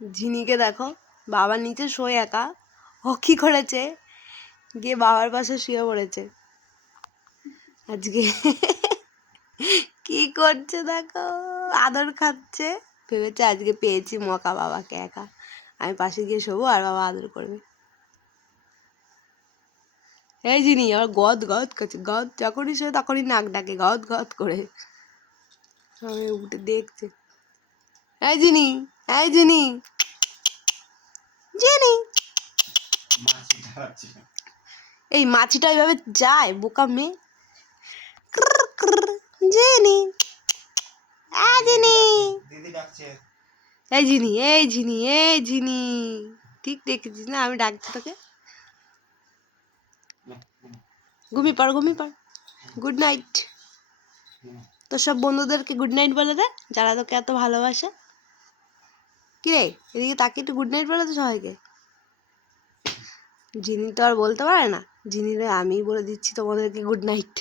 ঝিনিকে দেখো বাবার নিচে শোয় একা। ও কি করেছে? গিয়ে বাবার পাশে শুয়ে পড়েছে। আজকে কি করছে দেখো? আদর খাচ্ছে। ভেবেছে আজকে পেয়েছি মকা বাবাকে একা। আমি পাশে গিয়ে শোবো আর বাবা আদর করবে। এই জিনি আবার গদ গদ করছে। গদ যখনই শোয় তখনই নাক ডাকে, গদ গদ করে। উঠে দেখছে। এই জিনি এই জিনি। জিনি। এই মাছিটা এইভাবে যায় বোকা মেয়ে। ক্রর, জিনি। এই জিনি। এই ঝিনি এই ঝিনি ঠিক দেখেছিস না? আমি ডাকছি তোকে। ঘুমি পড় ঘুমি পড়। গুড নাইট তোর সব বন্ধুদেরকে গুড নাইট বলে দে যারা তোকে এত ভালোবাসে। কি? রে এদিকে তাকে একটু গুড নাইট বলে তো সবাইকে। জিনি তো আর বলতে পারে না। জিনিরে আমি বলে দিচ্ছি তোমাদেরকে গুড নাইট